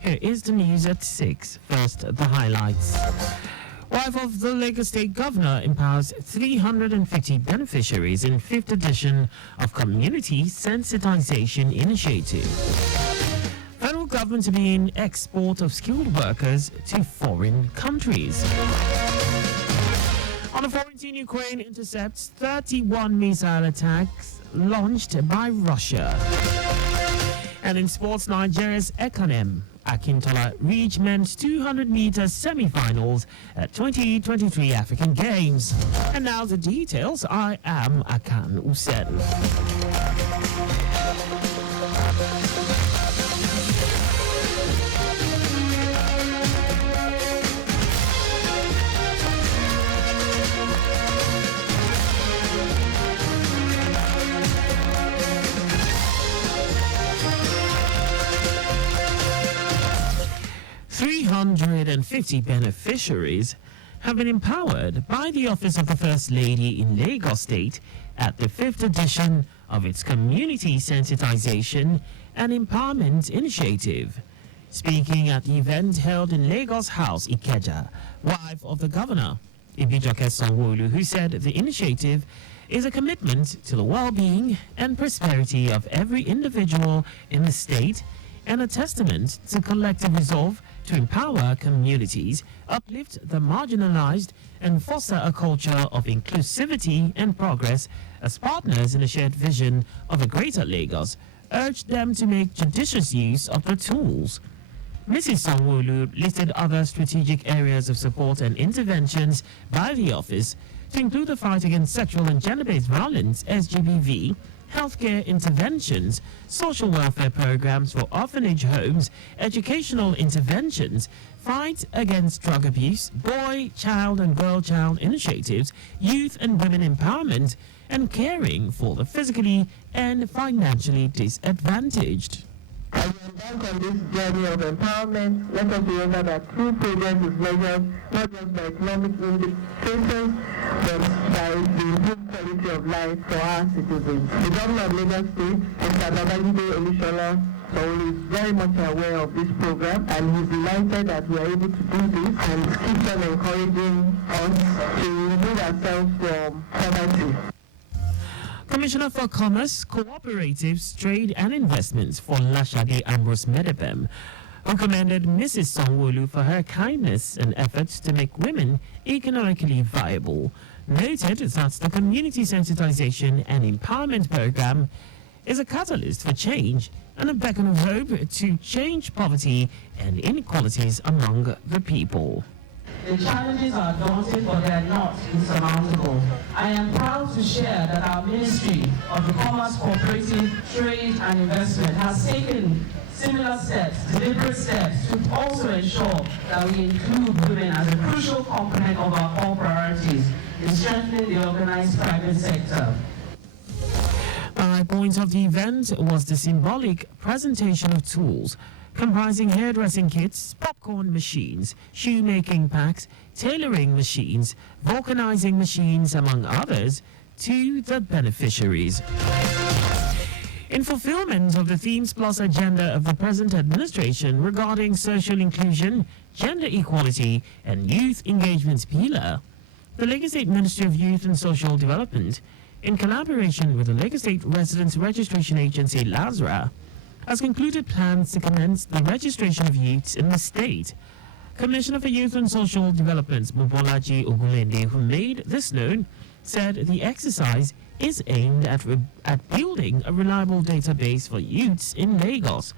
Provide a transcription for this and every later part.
Here is the news at 6. First, the highlights. Wife of the Lagos State Governor empowers 350 beneficiaries in 5th edition of Community Sensitization Initiative. Federal government to begin export of skilled workers to foreign countries. On the foreign scene, Ukraine intercepts 31 missile attacks launched by Russia. And in sports, Nigeria's Akan Usen reached men's 200 meters semi-finals at 2023 African Games. And now the details. I am Akan Usen. 350 beneficiaries have been empowered by the Office of the First Lady in Lagos State at the 5th edition of its Community Sensitization and Empowerment Initiative. Speaking at the event held in Lagos House, Ikeja, wife of the governor, Ibijoke Sanwo-Olu, who said the initiative is a commitment to the well-being and prosperity of every individual in the state and a testament to collective resolve to empower communities, uplift the marginalized, and foster a culture of inclusivity and progress as partners in a shared vision of a greater Lagos, urged them to make judicious use of the tools. Mrs. Sanwo-Olu listed other strategic areas of support and interventions by the office to include the fight against sexual and gender-based violence, SGBV, healthcare interventions, social welfare programs for orphanage homes, educational interventions, fight against drug abuse, boy, child and girl child initiatives, youth and women empowerment, and caring for the physically and financially disadvantaged. As we embark on this journey of empowerment, let us remember that true progress is measured not just by economic indicators, but by the improved quality of life for our citizens. The governor of Lagos State, Mr. Babajide Olusola, is very much aware of this program, and he's delighted that we are able to do this and keeps on encouraging us to remove ourselves from poverty. Commissioner for Commerce, Cooperatives, Trade and Investments for Lashade Ambrose Medebem, who commended Mrs. Sanwo-Olu for her kindness and efforts to make women economically viable, noted that the Community Sensitization and Empowerment Program is a catalyst for change and a beacon of hope to change poverty and inequalities among the people. The challenges are daunting, but they are not insurmountable. I am proud to share that our Ministry of the Commerce, Cooperative, Trade and Investment has taken similar steps, deliberate steps, to also ensure that we include women as a crucial component of our core priorities in strengthening the organized private sector. The high point of the event was the symbolic presentation of tools comprising hairdressing kits, popcorn machines, shoemaking packs, tailoring machines, vulcanizing machines, among others, to the beneficiaries. In fulfillment of the Themes Plus agenda of the present administration regarding social inclusion, gender equality, and youth engagement pillar, the Lagos State Ministry of Youth and Social Development, in collaboration with the Lagos State Residents Registration Agency, LASRA, has concluded plans to commence the registration of youths in the state. Commissioner for Youth and Social Development, Mobolaji Ogunlende, who made this known, said the exercise is aimed at building a reliable database for youths in Lagos.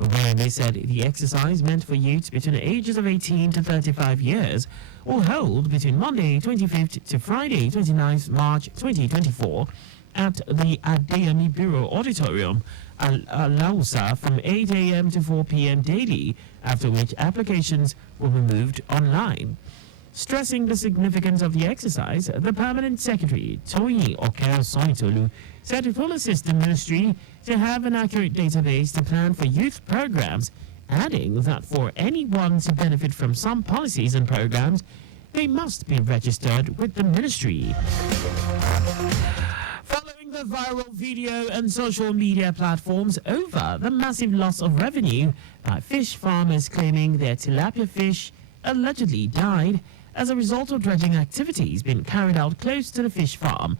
Ogunlende said the exercise meant for youths between the ages of 18 to 35 years will hold between Monday 25th to Friday 29th March 2024 at the Adeyemi Bureau Auditorium, Alausa, from 8 a.m. to 4 p.m. daily, after which applications will be moved online. Stressing the significance of the exercise, the Permanent Secretary, Toyin Okeosoitolu, said it will assist the ministry to have an accurate database to plan for youth programs, adding that for anyone to benefit from some policies and programs, they must be registered with the ministry. Following the a viral video and social media platforms over the massive loss of revenue by fish farmers claiming their tilapia fish allegedly died as a result of dredging activities being carried out close to the fish farm.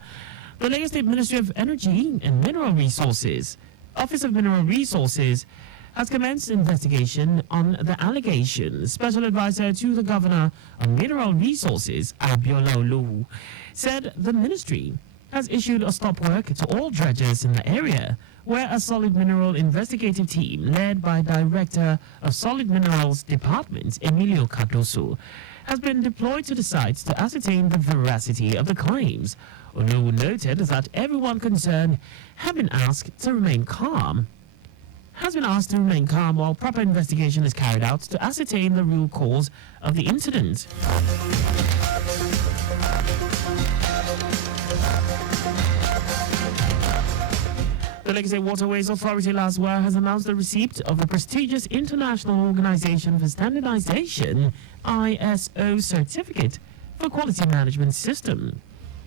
The Lagos State Ministry of Energy and Mineral Resources, Office of Mineral Resources, has commenced investigation on the allegations. Special advisor to the Governor on Mineral Resources, Abiola Olowu, said the ministry has issued a stop work to all dredgers in the area, where a solid mineral investigative team led by Director of Solid Minerals Department, Emilio Cardoso, has been deployed to the site to ascertain the veracity of the claims. Olowu noted that everyone concerned has been asked to remain calm while proper investigation is carried out to ascertain the real cause of the incident. The Lagos State Waterways Authority LASWA has announced the receipt of the prestigious International Organization for Standardization ISO certificate for quality management system.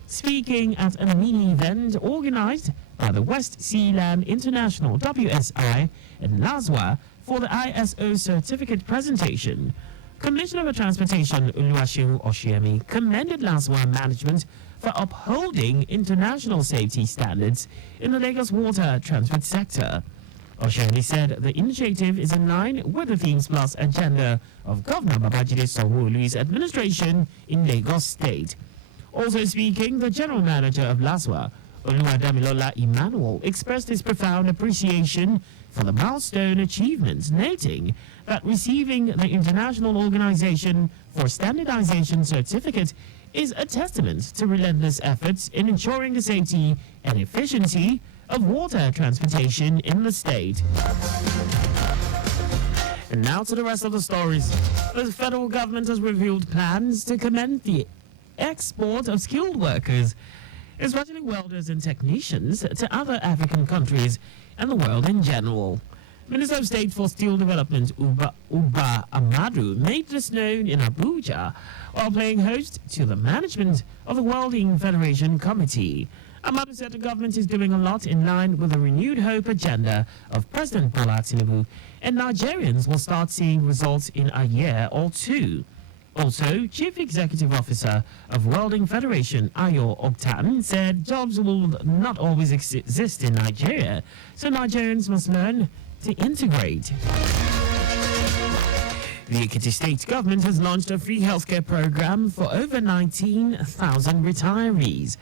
Speaking at a mini event organized by the West Sea Land International WSI and LASWA for the ISO certificate presentation, Commissioner for Transportation Oluwaseun Oshiemi commended LASWA management for upholding international safety standards in the Lagos water transport sector. Oshiemi said the initiative is in line with the Themes Plus agenda of Governor Babajide Sanwo-Olu's administration in Lagos State. Also speaking, the General Manager of LASWA, Oluwadamilola Emmanuel, expressed his profound appreciation for the milestone achievements, noting that receiving the International Organization for Standardization certificate is a testament to relentless efforts in ensuring the safety and efficiency of water transportation in the state. And now to the rest of the stories. The federal government has revealed plans to commence the export of skilled workers, especially welders and technicians, to other African countries and the world in general. Minister of State for Steel Development Uba Amadu made this known in Abuja while playing host to the management of the Welding Federation Committee. Amadu said the government is doing a lot in line with the renewed hope agenda of President Bola Tinubu, and Nigerians will start seeing results in a year or two. Also, Chief Executive Officer of Welding Federation Ayo Oktan said jobs will not always exist in Nigeria, so Nigerians must learn to integrate. The Ekiti State government has launched a free healthcare program for over 19,000 retirees.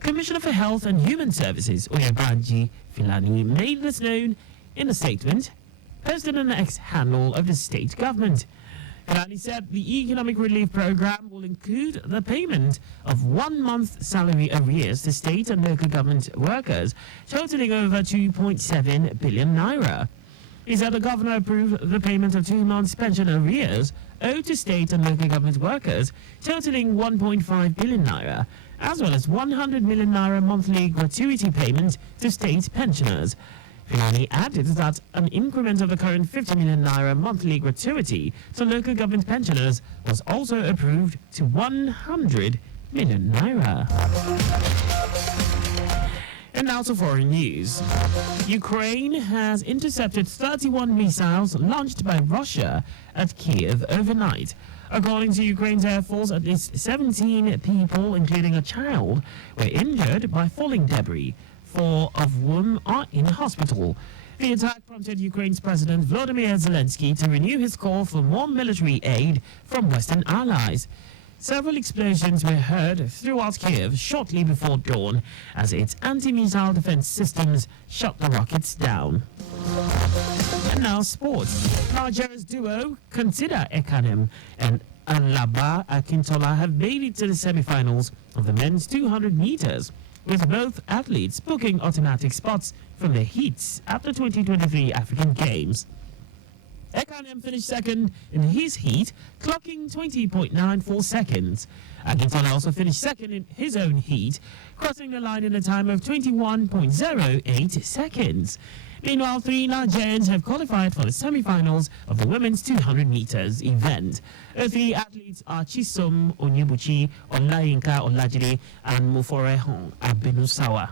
Commissioner for Health and Human Services, Oyebanji Filani, made this known in a statement posted on the X handle of the state government. Filani said the economic relief program will include the payment of 1 month's salary arrears to state and local government workers, totaling over 2.7 billion naira. He said the governor approved the payment of 2 months' pension arrears owed to state and local government workers, totaling 1.5 billion naira, as well as 100 million naira monthly gratuity payment to state pensioners. Filani added that an increment of the current 50 million naira monthly gratuity to local government pensioners was also approved to 100 million naira. And now to foreign news. Ukraine has intercepted 31 missiles launched by Russia at Kiev overnight. According to Ukraine's Air Force, at least 17 people, including a child, were injured by falling debris, 4 of whom are in hospital. The attack prompted Ukraine's President Volodymyr Zelensky to renew his call for more military aid from Western allies. Several explosions were heard throughout Kiev shortly before dawn as its anti-missile defense systems shut the rockets down. And now sports. Nigeria's duo Consider Ekanem and Alaba Akintola have made it to the semi-finals of the men's 200 meters, with both athletes booking automatic spots from their heats at the 2023 African Games. Ekanem finished second in his heat, clocking 20.94 seconds. Akintola also finished second in his own heat, crossing the line in a time of 21.08 seconds. Meanwhile, 3 Nigerians have qualified for the semi-finals of the women's 200 meters event. The 3 athletes are Chisom Onyebuchi, Olayinka Olajide, and Moforehon Abenusawa.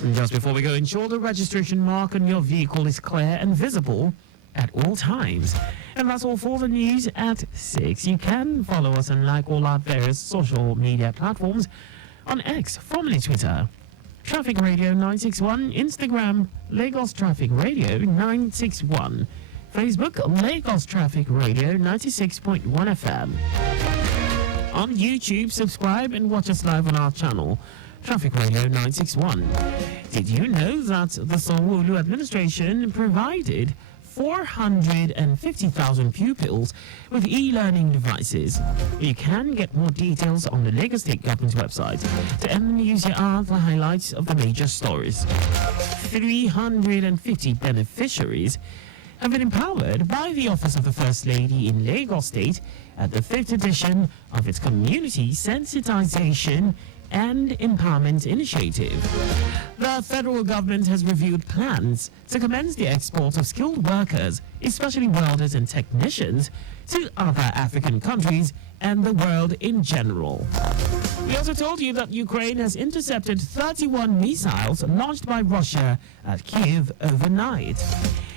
And just before we go, ensure the registration mark on your vehicle is clear and visible at all times. And that's all for the news at 6. You can follow us and like all our various social media platforms on X, formerly Twitter, Traffic Radio 961, Instagram, Lagos Traffic Radio 961, Facebook, Lagos Traffic Radio 96.1 FM. On YouTube, subscribe and watch us live on our channel, Traffic Radio 961. Did you know that the Sanwo-Olu administration provided 450,000 pupils with e-learning devices? You can get more details on the Lagos State Government's website. To end the news, here are the highlights of the major stories. 350 beneficiaries have been empowered by the Office of the First Lady in Lagos State at the 5th edition of its Community Sensitization and Empowerment Initiative. The federal government has reviewed plans to commence the export of skilled workers, especially welders and technicians, to other African countries and the world in general. We also told you that Ukraine has intercepted 31 missiles launched by Russia at Kyiv overnight.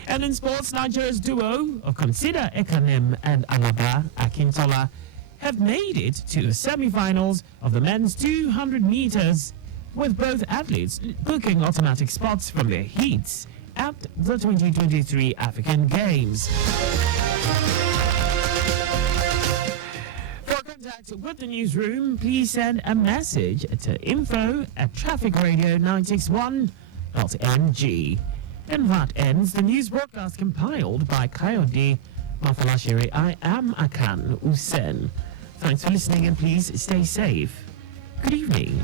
And in sports, Nigeria's duo of Consider Ekanem and Alaba Akintola have made it to the semi-finals of the men's 200 meters, with both athletes booking automatic spots from their heats at the 2023 African Games. For contact with the newsroom, please send a message to info@trafficradio961.ng. And that ends the news broadcast compiled by Kayode Mafalashere. I am Akan Usen. Thanks for listening and please stay safe. Good evening.